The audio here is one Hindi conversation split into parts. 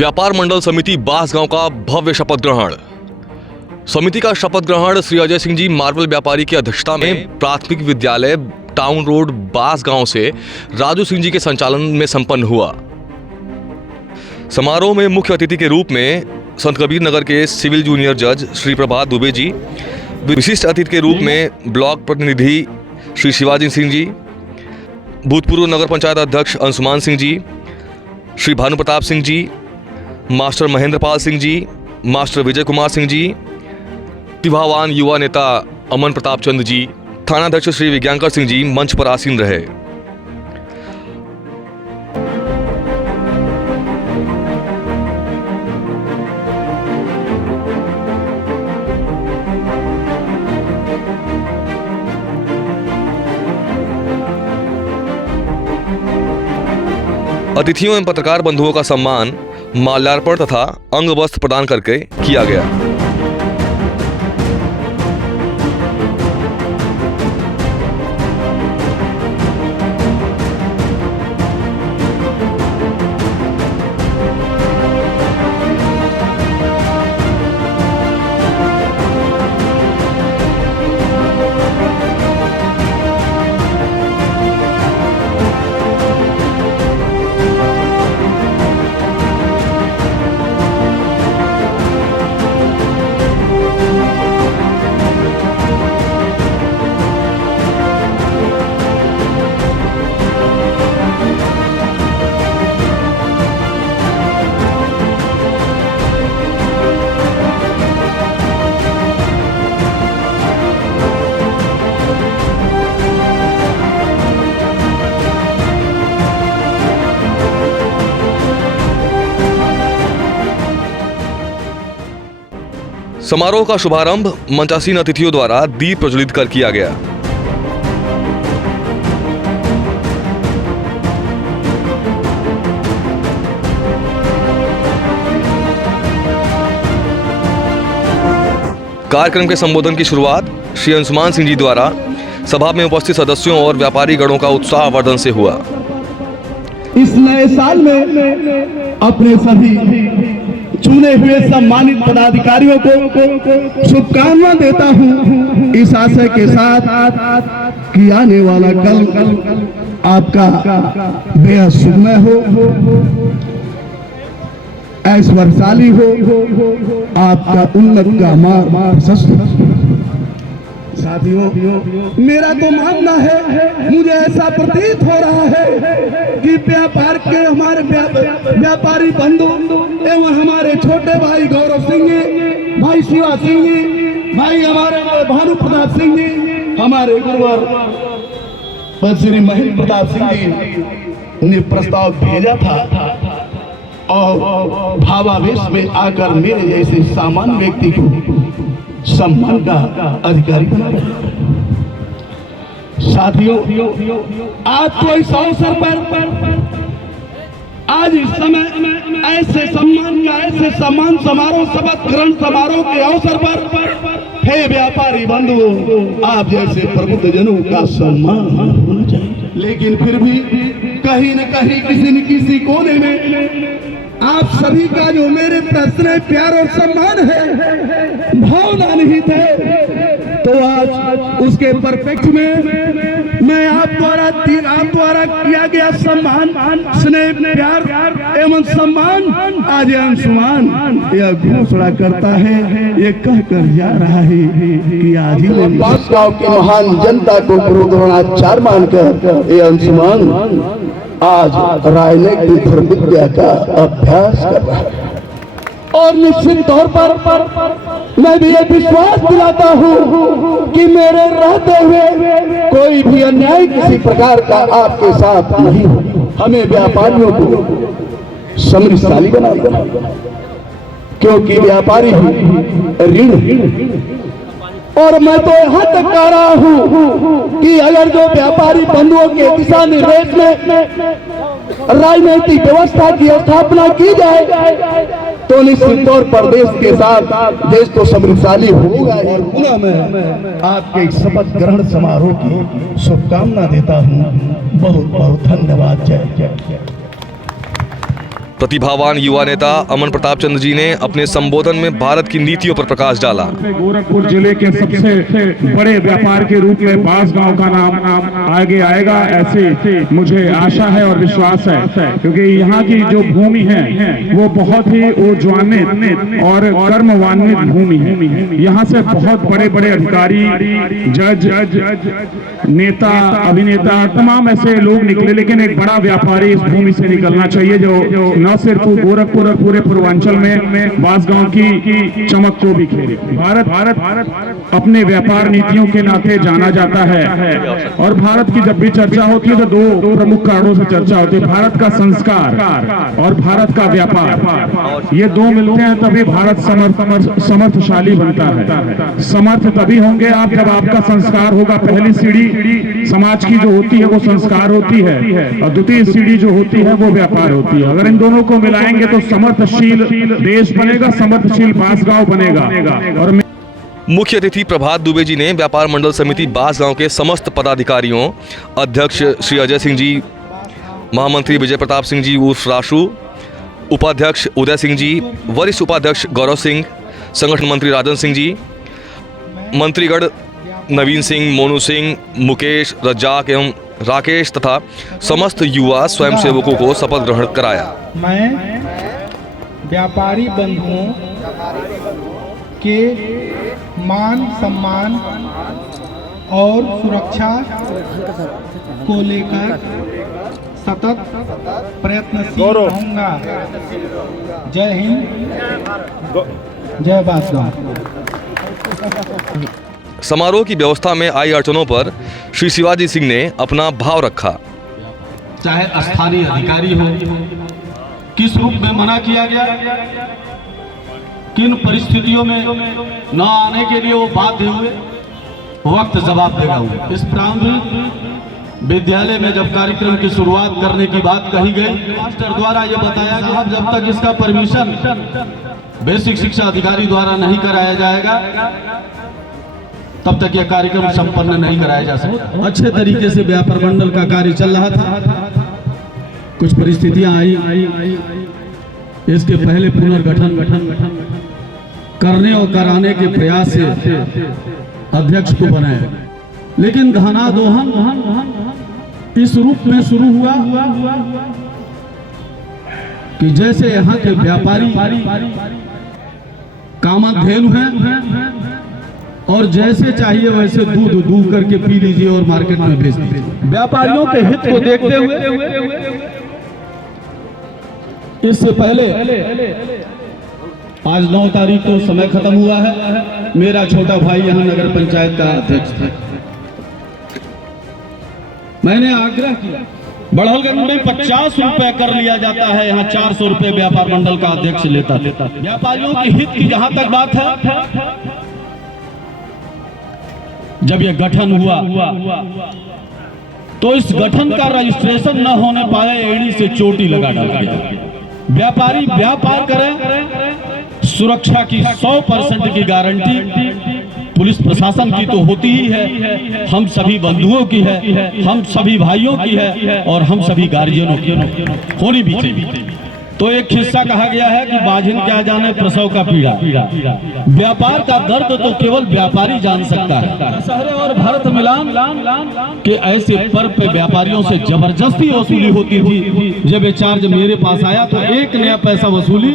व्यापार मंडल समिति बांसगांव का भव्य शपथ ग्रहण। समिति का शपथ ग्रहण श्री अजय सिंह जी मार्बल व्यापारी की अध्यक्षता में प्राथमिक विद्यालय टाउन रोड बांसगांव से राजू सिंह जी के संचालन में संपन्न हुआ। समारोह में मुख्य अतिथि के रूप में संत कबीर नगर के सिविल जूनियर जज श्री प्रभात दुबे जी, विशिष्ट अतिथि के रूप में ब्लॉक प्रतिनिधि श्री शिवाजी सिंह जी, भूतपूर्व नगर पंचायत अध्यक्ष अंशुमान सिंह जी, श्री भानु प्रताप सिंह जी, मास्टर महेंद्र पाल सिंह जी, मास्टर विजय कुमार सिंह जी, प्रतिभावान युवा नेता अमन प्रताप चंद जी, थानाध्यक्ष श्री विज्ञानकर सिंह जी मंच पर आसीन रहे। अतिथियों एवं पत्रकार बंधुओं का सम्मान माल्यार्पण तथा अंग वस्त्र प्रदान करके किया गया। समारोह का शुभारंभ मंचासीन अतिथियों द्वारा दीप प्रज्वलित कर किया गया। कार्यक्रम के संबोधन की शुरुआत श्री अंशुमान सिंह जी द्वारा सभा में उपस्थित सदस्यों और व्यापारी गणों का उत्साहवर्धन से हुआ। इस नए साल में अपने सभी चुने हुए सम्मानित पदाधिकारियों को शुभकामना देता हूं, इस आशय के साथ कि आने वाला कल आपका बेहद सुखमय हो, ऐश्वर्यशाली हो, आपका उन्नत का मार्ग प्रशस्त। साथियों, मेरा तो मानना है, मुझे ऐसा प्रतीत हो रहा है कि व्यापार के हमारे व्यापारी बंधु एवं हमारे छोटे भाई गौरव सिंह जी, भाई शिवा सिंह जी, भाई हमारे भानु प्रताप सिंह जी, हमारे गुरुवर श्री महेंद्र प्रताप सिंह जी ने प्रस्ताव भेजा था और भावावेश में आकर मेरे जैसे सामान्य व्यक्ति को सम्मान का अधिकारी बना रहे। साथियों, आज तो इस अवसर पर आज इस समय ऐसे सम्मान का ऐसे सम्मान समारोह शपथ ग्रहण समारोह के अवसर पर हे व्यापारी बंधुओं, आप जैसे प्रबुद्ध जनों का सम्मान होना चाहिए। लेकिन फिर भी कहीं न कहीं किसी न किसी कोने में आप सभी का जो मेरे प्रश्न प्यार और सम्मान है, भावना नहीं थे, तो आज उसके परफेक्ट में मैं आप द्वारा किया गया सम्मान, स्नेह, प्यार एवं सम्मान आज अंशुमान यह घोषणा करता है, ये कहकर जा रहा है कि आज ही बांसगांव की महान जनता को गुरु द्रोणाचार्य मानकर ये अंशुमान आज राजनीतिक धर्म विद्या का अभ्यास कर रहा है। और निश्चित तौर पर मैं भी ये विश्वास दिलाता हूँ कि मेरे रहते हुए कोई भी अन्याय किसी प्रकार का आपके साथ नहीं हो। हमें व्यापारियों को समृद्धशाली बनाएगा, क्योंकि व्यापारी ऋण। और मैं तो यहाँ तक कह रहा हूँ कि अगर जो व्यापारी बंधुओं के दिशा निर्देश में राजनीतिक व्यवस्था की स्थापना की जाए तो निश्चित तौर पर देश के साथ देश तो समृद्धशाली होगा। और पुनः मैं आपके शपथ ग्रहण समारोह की शुभकामना देता हूँ। बहुत बहुत धन्यवाद। जय जय। प्रतिभावान युवा नेता अमन प्रताप चंद्र जी ने अपने संबोधन में भारत की नीतियों पर प्रकाश डाला। गोरखपुर जिले के सबसे बड़े व्यापार के रूप में बांसगांव का नाम आगे आएगा, ऐसे मुझे आशा है और विश्वास है, क्योंकि यहाँ की जो भूमि है वो बहुत ही ऊर्ध्वान्वित और कर्मवान्वित भूमि है। यहाँ से बहुत बड़े बड़े अधिकारी, जज, नेता, अभिनेता, तमाम ऐसे लोग निकले, लेकिन एक बड़ा व्यापारी इस भूमि से निकलना चाहिए जो न सिर्फ गोरखपुर और पूरे पूर्वांचल में बांसगांव की चमक को भी खेले। भारत अपने व्यापार नीतियों के नाते जाना जाता है, और भारत की जब भी चर्चा होती है तो दो प्रमुख कारणों से चर्चा होती है, भारत का संस्कार और भारत का व्यापार। ये दो मिलते हैं तभी भारत समर्थशाली बनता है। समर्थ तभी होंगे आप जब आपका संस्कार होगा। पहली सीढ़ी समाज की जो होती है वो संस्कार होती है, और द्वितीय सीढ़ी जो होती है वो व्यापार होती है। अगर इन दोनों को मिलाएंगे तो समर्थशील देश बनेगा, समर्थशील बांसगांव बनेगा। और मुख्य अतिथि प्रभात दुबे जी ने व्यापार मंडल समिति बांसगांव के समस्त पदाधिकारियों, अध्यक्ष श्री अजय सिंह जी, महामंत्री विजय प्रताप सिंह जी उर्फ राशु, उपाध्यक्ष उदय सिंह जी, वरिष्ठ उपाध्यक्ष गौरव सिंह, संगठन मंत्री राजन सिंह जी, मंत्रीगण नवीन सिंह, मोनू सिंह, मुकेश, रज्जाक एवं राकेश तथा समस्त युवा स्वयंसेवकों को शपथ ग्रहण कराया। मैं व्यापारी बंधुओं के मान सम्मान और सुरक्षा को लेकर सतत प्रयत्नशील रहूंगा। जय हिंद, जय बांसगांव। समारोह की व्यवस्था में आई अड़चनों पर श्री शिवाजी सिंह ने अपना भाव रखा। चाहे स्थानीय अधिकारी हो, किस रूप में मना किया गया, किन परिस्थितियों में न आने के लिए वो बाध्य हुए, वक्त जवाब देगा। इस प्रारंभिक विद्यालय में जब कार्यक्रम की शुरुआत करने की बात कही गई, मास्टर द्वारा ये बताया कि अब जब तक इसका परमिशन बेसिक शिक्षा अधिकारी द्वारा नहीं कराया जाएगा तब तक यह कार्यक्रम संपन्न नहीं कराया जा सकता। अच्छे तरीके से व्यापार मंडल का कार्य चल रहा था, कुछ परिस्थितियां आई, इसके पहले पुनर्गठन करने और कराने के प्रयास से अध्यक्ष को बनाया, लेकिन धनादोहन इस रूप में शुरू हुआ कि जैसे यहाँ के व्यापारी कामधेनु हैं और जैसे चाहिए वैसे दूध दूध करके पी लीजिए और मार्केट में बेच दीजिए। व्यापारियों के हित को देखते हुए इससे पहले आज 9 तारीख को समय खत्म हुआ है। मेरा छोटा भाई यहाँ नगर पंचायत का अध्यक्ष था। मैंने आग्रह किया, बड़हलगंज में 50 रुपए कर लिया जाता है, यहाँ 400 रुपए व्यापार मंडल का अध्यक्ष लेता। व्यापारियों के हित की जहां तक बात है, जब यह गठन हुआ तो इस गठन का रजिस्ट्रेशन न होने पाए, एड़ी से चोटी लगा डाला गया। व्यापारी व्यापार करें, सुरक्षा की 100% की गारंटी पुलिस प्रशासन की तो होती ही है, हम सभी बंधुओं की है, हम सभी भाइयों की है, और हम सभी गार्जियनों की होनी भी चाहिए। तो एक हिस्सा कहा गया है कि बाझिन क्या जाने प्रसव का पीड़ा। व्यापार का दर्द तो केवल व्यापारी जान सकता है। दशहरे और भारत मिलान के ऐसे पर्व पे व्यापारियों से जबरदस्ती वसूली होती थी। जब ये चार्ज मेरे पास आया तो 1 नया पैसा वसूली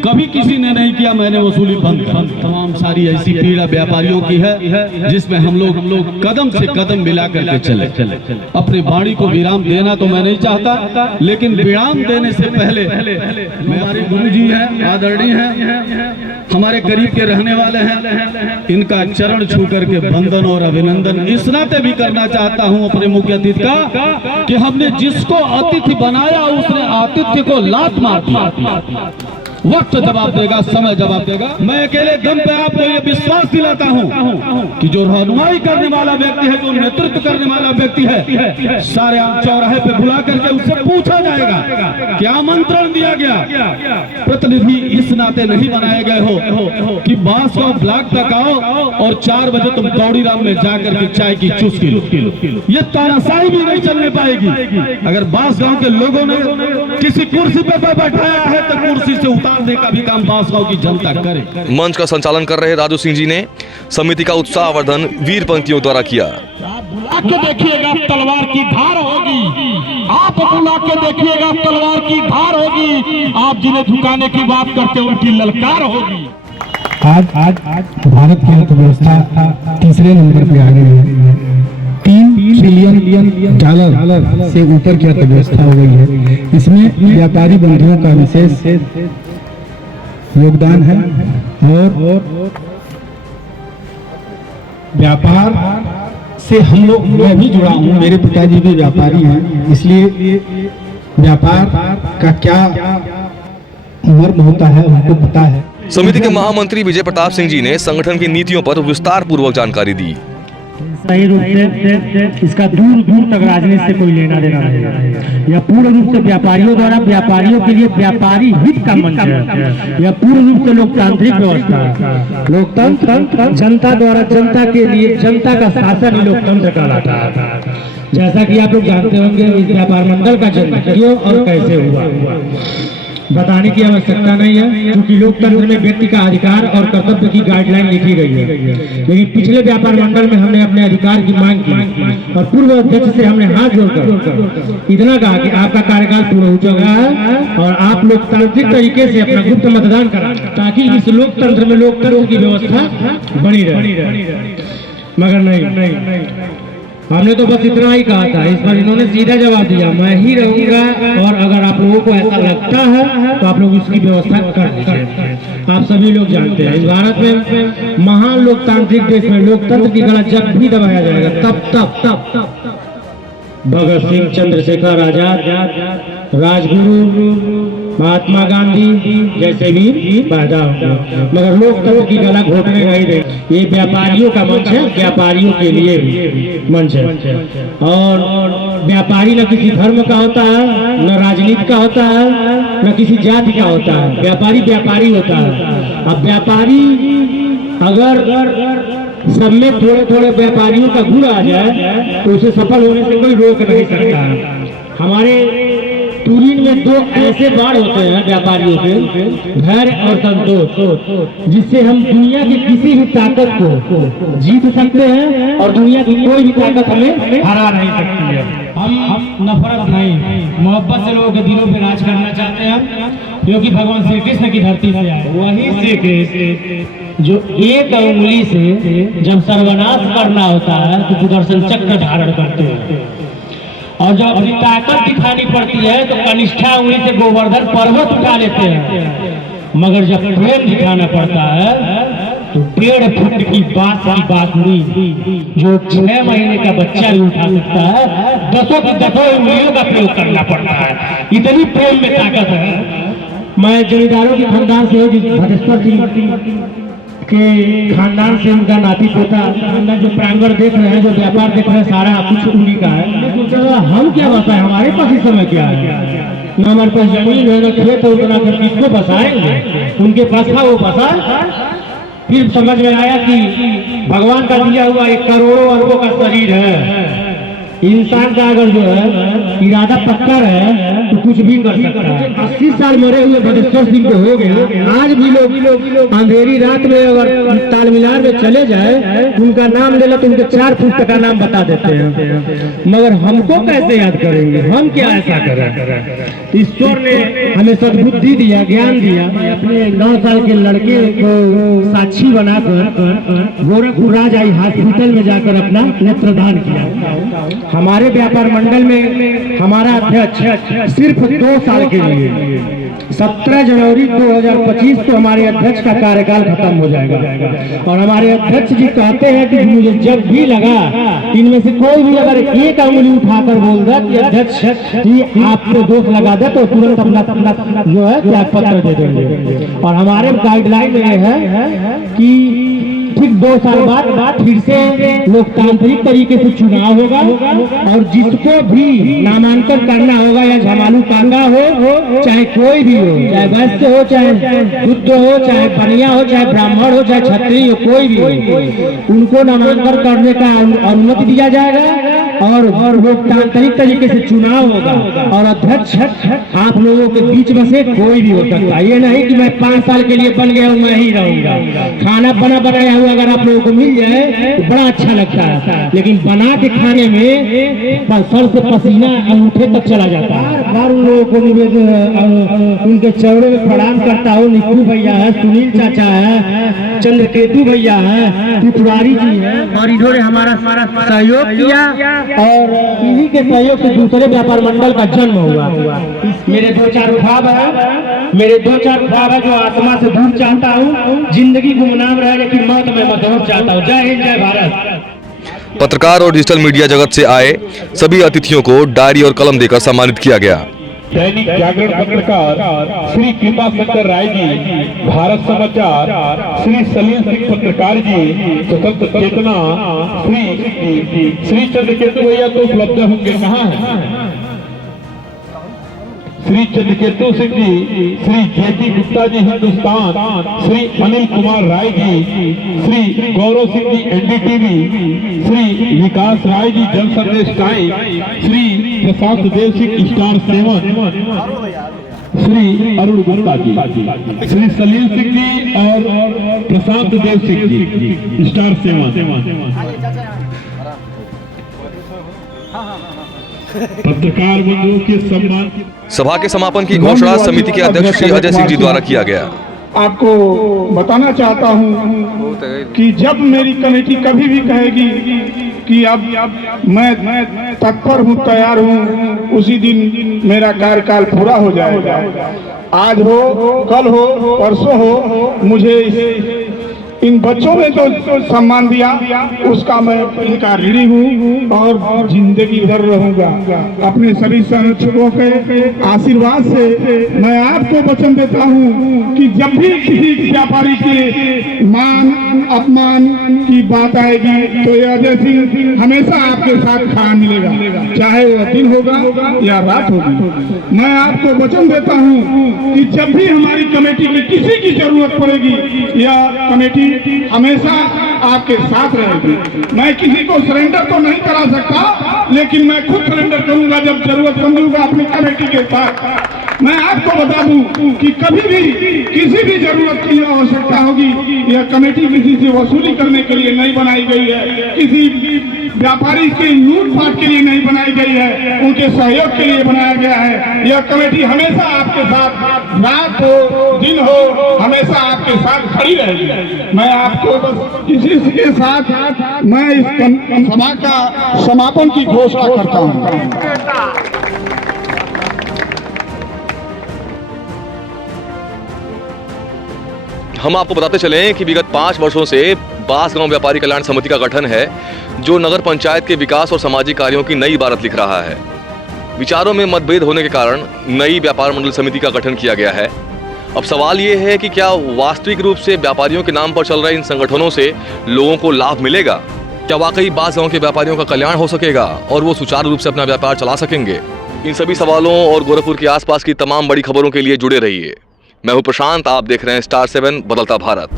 कभी किसी ने नहीं किया, मैंने वसूली बंद कर। तमाम सारी ऐसी पीड़ा व्यापारियों की है जिसमें हम लोग कदम से कदम मिला करके चले। अपनी वाणी को विराम देना तो मैं नहीं चाहता, लेकिन विराम देने से पहले हमारे गुरु जी हैं, आदरणीय हैं, हमारे करीब के रहने वाले हैं, इनका चरण छू करके वंदन और अभिनंदन इस नाते भी करना चाहता हूं अपने मुख्य अतिथि का कि हमने जिसको अतिथि बनाया उसने आतिथ्य को लात मार दिया। वक्त जवाब देगा, समय जवाब देगा। मैं अकेले दम पे आपको ये विश्वास दिलाता हूँ कि जो रहनुमाई करने वाला व्यक्ति है, जो नेतृत्व करने वाला व्यक्ति है, सारे आम चौराहे पे बुला करके उससे पूछा जाएगा कि आमंत्रण दिया गया, प्रतिनिधि इस इस नाते नहीं बनाए गए हो कि बांसगांव ब्लॉक तक आओ और 4 बजे तुम दौड़ीराम में जाकर के चाय की चुस्की लो। ये तानाशाही भी नहीं चलने पाएगी। अगर बांसगांव के लोगों ने किसी कुर्सी पे बैठाया है तो कुर्सी से उतारने का भी काम बांसगांव की जनता करे। मंच का संचालन कर रहे राजू सिंह जी ने समिति का उत्साहवर्धन वीर पंक्तियों द्वारा किया। बुला के देखिएगा तलवार की धार होगी, आप बुला के देखिएगा तलवार की धार होगी, आप जिन्हें झुकाने की बात करते हैं उनकी ललकार होगी। आज भारत की अर्थव्यवस्था तीसरे नंबर पे आ गई है। 3 ट्रिलियन डॉलर से ऊपर की अर्थव्यवस्था हो गई है। इसमें व्यापारी बंधुओं का विशेष योगदान है और व्यापार से हम लोग, मैं भी जुड़ा हूँ, मेरे पिताजी भी व्यापारी हैं, इसलिए व्यापार का क्या मर्म होता है उनको पता है। समिति के महामंत्री विजय प्रताप सिंह जी ने संगठन की नीतियों पर विस्तार पूर्वक जानकारी दी। सही रूप से इसका दूर दूर तक राजनीति से कोई लेना देना नहीं। यह पूर्ण रूप से व्यापारियों द्वारा व्यापारियों के लिए व्यापारी हित का मंच है। यह पूर्ण रूप से लोकतांत्रिक व्यवस्था, लोकतंत्र जनता द्वारा जनता के लिए, जनता का शासन ही लोकतंत्र कहलाता है। जैसा कि आप लोग जानते होंगे इस व्यापार मंडल का जन्म क्यों और कैसे हुआ बताने की आवश्यकता नहीं है, क्योंकि लोकतंत्र में व्यक्ति का अधिकार और कर्तव्य की गाइडलाइन लिखी गई है। लेकिन पिछले व्यापार मंडल में हमने अपने अधिकार की मांग की और पूर्व अध्यक्ष से हमने हाथ जोड़कर इतना कहा कि आपका कार्यकाल पूर्ण हो चुका है और आप लोकतांत्रिक तरीके से अपना गुप्त मतदान करा, ताकि इस लोकतंत्र में लोकतंत्र की व्यवस्था बनी रहे। मगर नहीं, हमने तो बस इतना ही कहा था। इस पर इन्होंने सीधा जवाब दिया, मैं ही रहूंगा और अगर आप लोगों को ऐसा लगता है तो आप लोग उसकी व्यवस्था कर दीजिए। आप सभी लोग जानते हैं इस भारत में महान लोकतांत्रिक देश में लोकतंत्र की गला जब भी दबाया जाएगा तब भगत सिंह, चंद्रशेखर आजाद, राजगुरु, महात्मा गांधी जैसे वीर पैदा होंगे, मगर लोकतंत्र की गला घोटने नहीं देंगे। ये व्यापारियों का मंच है, व्यापारियों के लिए मंच है और व्यापारी न किसी धर्म का होता है, न राजनीति का होता है, न किसी जाति का होता है। व्यापारी व्यापारी होता है। अब व्यापारी अगर सब में थोड़े थोड़े व्यापारियों का गुण आ जाए तो उसे सफल होने से कोई रोक नहीं सकता। हमारे तुरीन में 2 ऐसे बाढ़ होते हैं व्यापारियों के, धैर्य और संतोष, जिससे हम दुनिया की किसी भी ताकत को जीत सकते हैं और दुनिया की कोई भी ताकत हमें हरा नहीं सकती है। हम नफरत नहीं, मोहब्बत से लोगों के दिलों पे राज करना चाहते हैं, क्योंकि भगवान श्री कृष्ण की धरती से आए। वही श्री कृष्ण जो एक उंगली से जब सर्वनाश करना होता है तो सुदर्शन चक्र धारण करते हैं, और जब अपनी ताकत दिखानी पड़ती है तो कनिष्ठा उंगली से गोवर्धन पर्वत उठा लेते हैं। मगर जब प्रेम दिखाना पड़ता है तो 1.5 फुट की बांसुरी जो 6 महीने का बच्चा भी उठा सकता है, 10 की 10 उंगलियों का प्रयोग करना पड़ता है। इतनी प्रेम में ताकत है। मैं जमींदारों के खानदान से भदेश्वर सिंह के खानदान से उनका नाती पोता, जो प्रांगण देख रहे हैं, जो व्यापार देख रहे हैं, सारा कुछ उन्हीं का है। हम क्या बताएं, हमारे पास इस समय क्या है? न हमारे पास जमीन है, न खेत है, उतना कर किसको बसाएंगे? उनके पास था वो बसा। फिर समझ में आया कि भगवान का दिया हुआ 1 करोड़ों अरबों का शरीर है। इंसान का अगर जो है इरादा पक्का है तो कुछ भी कर सकता है। 80 साल मरे हुए भदेश्वर सिंह को हो गए, आज भी लोग अंधेरी रात में अगर ताल मीनार में चले जाए, उनका नाम ले लो तो उनके 4 पुस्तक का नाम बता देते हैं। मगर हमको कैसे याद करेंगे? हम क्या ऐसा करें? ईश्वर ने हमें सद्बुद्धि दिया, ज्ञान दिया। अपने 9 साल के लड़के को साक्षी बनाकर गोरखपुर राज आई हॉस्पिटल में जाकर अपना नेत्रदान किया। हमारे व्यापार मंडल में हमारा अध्यक्ष सिर्फ 2 साल के लिए 17 जनवरी 2025 को हमारे अध्यक्ष का कार्यकाल खत्म हो जाएगा और हमारे अध्यक्ष जी कहते हैं कि मुझे जब भी लगा इनमें से कोई भी अगर एक उंगली उठाकर बोल दे कि अध्यक्ष जी आपको दोष लगा दे तो तुरंत अपना जो है त्याग पत्र दे देंगे। और हमारे गाइडलाइन में है कि ठीक 2 साल बाद फिर से लोकतांत्रिक तरीके से चुनाव होगा और जिसको भी नामांकन करना होगा या झमालू कांगा हो, चाहे कोई भी हो, चाहे वैश्य हो, चाहे शुद्ध हो, चाहे बनिया हो, चाहे ब्राह्मण हो, चाहे क्षत्रिय हो, कोई भी हो, उनको नामांकन करने का अनुमति दिया जाएगा और लोकतांत्रिक तरीके से चुनाव होगा और अध्यक्ष आप लोगों के बीच में से कोई भी हो सकता है। ये नहीं कि मैं 5 साल के लिए बन गया हूँ मैं ही रहूंगा। खाना बनाया हुआ अगर आप लोगों को मिल जाए तो बड़ा अच्छा लगता है, लेकिन बना के खाने में सर से पसीना अंगूठे तक चला जाता है। बार उन लोगों को उनके चरणों में प्रणाम करता हूँ। निक्कू भैया है, सुनील चाचा है, चंद्रकेतु भैया है, त्रिपुरारी जी है और इन्होंने हमारा सहयोग किया और इन्हीं के सहयोग से दूसरे व्यापार मंडल का जन्म हुआ। मेरे 2-4 ख्वाब है जो आसमां से दूर चाहता हूँ। जिंदगी गुमनाम रहे लेकिन मौत में मदहूर चाहता हूँ। जय हिंद, जय भारत। पत्रकार और डिजिटल मीडिया जगत से आए सभी अतिथियों को डायरी और कलम देकर सम्मानित किया गया। दैनिक जागरण पत्रकार श्री कृपा शंकर राय जी, भारत समाचार श्री सलीम सिंह पत्रकार जी, स्वतंत्र चेतना श्री चंद्रकेतु भैया तो उपलब्ध होंगे, कहाँ है श्री चंद्रकेतु सिंह जी, श्री जेपी गुप्ता जी हिंदुस्तान, श्री अनिल कुमार राय जी, श्री गौरव सिंह जी एनडीटीवी, श्री विकास राय जी जन संदेश टाइम, श्री प्रशांत देव सिंह स्टार 7, श्री अरुण गुप्ता जी, श्री सलीम सिंह जी और प्रशांत देव सिंह जी स्टार 7। पत्रकार बंधुओं के सम्मान। सभा के समापन की घोषणा समिति के अध्यक्ष श्री अजय सिंह जी द्वारा किया गया। आपको बताना चाहता हूं कि जब मेरी कमेटी कभी भी कहेगी कि अब मैं तत्पर हूं, तैयार हूं, उसी दिन मेरा कार्यकाल पूरा हो जाएगा। आज हो, कल हो, परसों हो, मुझे इन बच्चों ने जो सम्मान दिया उसका मैं इनका ऋणी हूँ और जिंदगी भर रहूंगा। अपने सभी संरक्षकों के आशीर्वाद से मैं आपको वचन देता हूँ कि जब भी किसी व्यापारी के मान अपमान की बात आएगी तो यह अजय सिंह हमेशा आपके साथ खड़ा मिलेगा, चाहे वह दिन होगा या रात होगी। मैं आपको वचन देता हूँ कि जब भी हमारी कमेटी की किसी की जरूरत पड़ेगी यह कमेटी हमेशा आपके साथ रहेगी। मैं किसी को सरेंडर तो नहीं करा सकता, लेकिन मैं खुद सरेंडर करूंगा जब जरूरत समझूंगा अपनी कमेटी के साथ। मैं आपको बता दूं कि कभी भी किसी भी जरूरत की आवश्यकता होगी, यह कमेटी किसी से वसूली करने के लिए नहीं बनाई गई है, किसी व्यापारी के लूटपाट के लिए नहीं बनाई गई है, उनके सहयोग के लिए बनाया गया है। यह कमेटी हमेशा आपके साथ, रात हो दिन हो, हमेशा आपके साथ खड़ी रहेगी। मैं आपको बस इसी के साथ मैं इस सभा का समापन की घोषणा करता हूँ। हम आपको बताते चलें कि विगत 5 वर्षों से बांसगांव व्यापारी कल्याण समिति का गठन है, जो नगर पंचायत के विकास और सामाजिक कार्यों की नई इबारत लिख रहा है। विचारों में मतभेद होने के कारण नई व्यापार मंडल समिति का गठन किया गया है। अब सवाल ये है कि क्या वास्तविक रूप से व्यापारियों के नाम पर चल रहे इन संगठनों से लोगों को लाभ मिलेगा? क्या वाकई बांसगांव के व्यापारियों का कल्याण हो सकेगा और वो सुचारू रूप से अपना व्यापार चला सकेंगे? इन सभी सवालों और गोरखपुर के आसपास की तमाम बड़ी खबरों के लिए जुड़े रहिए। मैं हूं प्रशांत, आप देख रहे हैं स्टार 7 बदलता भारत।